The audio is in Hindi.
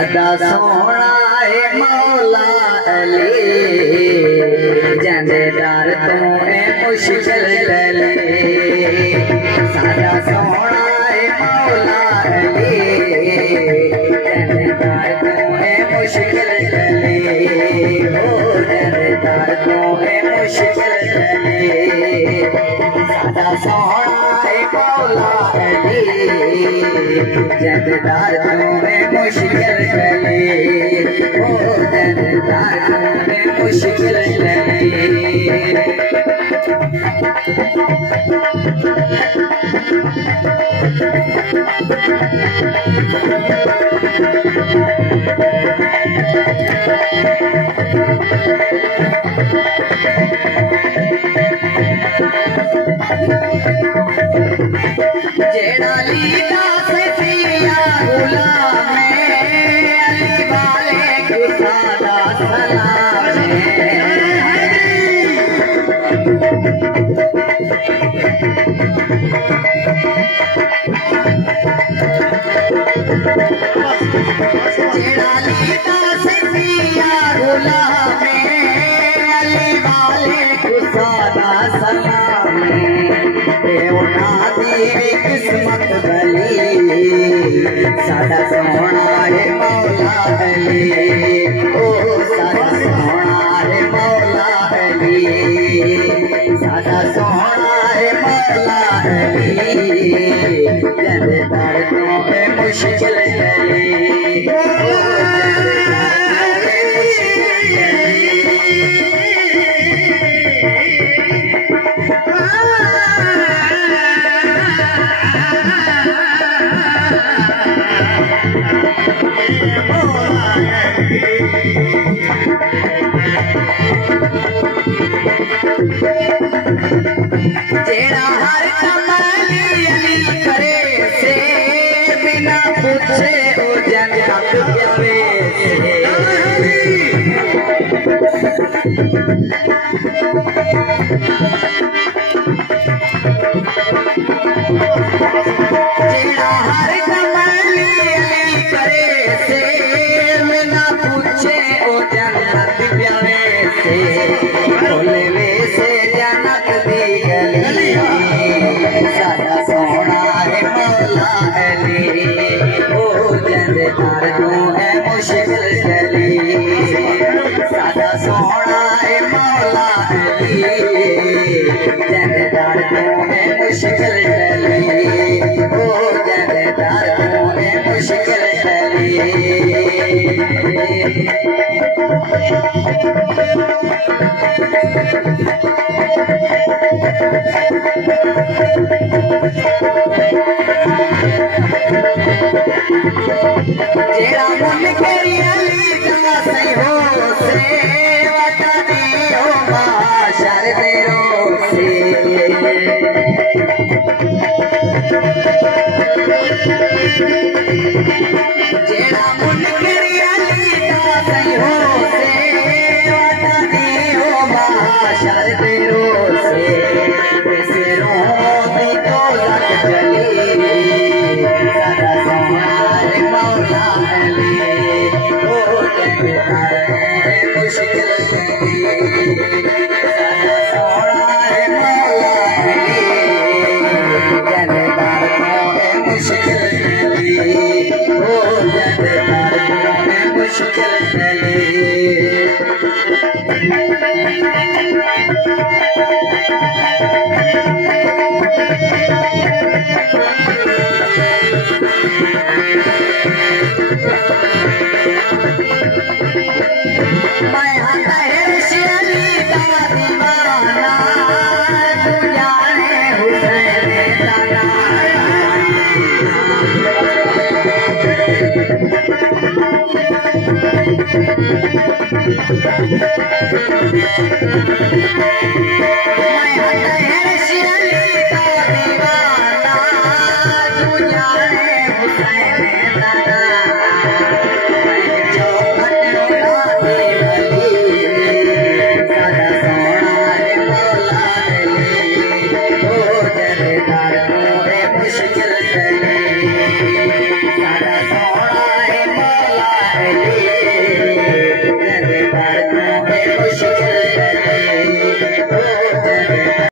सादा सोना है मौला अली जंदेदार तू है मुश्किल गले सादा सोना है मौला अली जंदेदार तू है मुश्किल गले हो जंदेदार तू है मुश्किल गले सादा सोना है मौला अली जंदेदार तू है मुश्किल गले ओ जंदेदार तू है मुश्किल गले जेड़ा लीला से पिया गुलाम अली वाले को सादा सलाम जेड़ा लीला से पिया गुलाम अली वाले को सादा सलाम तेरी किस्मत भली सादा सोना है मौला अली ओ सादा सोना है मौला अली सादा सोना है मौला अली जंदेदार तू है मुश्किल गले ओ जंदेदार तू है मुश्किल जेड़ा हर कमाली अली करे से बिना पूछे ओ जन्नत जावे जेड़ा हर कमाली अली करे से बिना पूछे ओ जन्नत जावे से बोले वे से जन्नत दी गली सादा सोना है मौला अली ओ जंदेदार तू है मुश्किल गली सादा सोना है मौला अली जंदेदार तू है मुश्किल गली ओ जंदेदार तू है मुश्किल गली जेड़ा मन करी अली का सही हो से वटा दियो माशर तेरो से जेड़ा मन करी अली का सही हो से वटा दियो माशर तेरो से रो भी तो लग जली सादा सोना है मौला अली ओ जंदेदार तू है मुश्किल गली सादा सोना है मौला अली जंदेदार तू है मुश्किल गली ओ जंदेदार तू है मुश्किल गली मैं हर शली का दीवाना तू जाने हुसैन ताना मैं हर शली का दीवाना तू जाने हुसैन ताना मुश्किल गले सादा सोना है मौला जज्बात में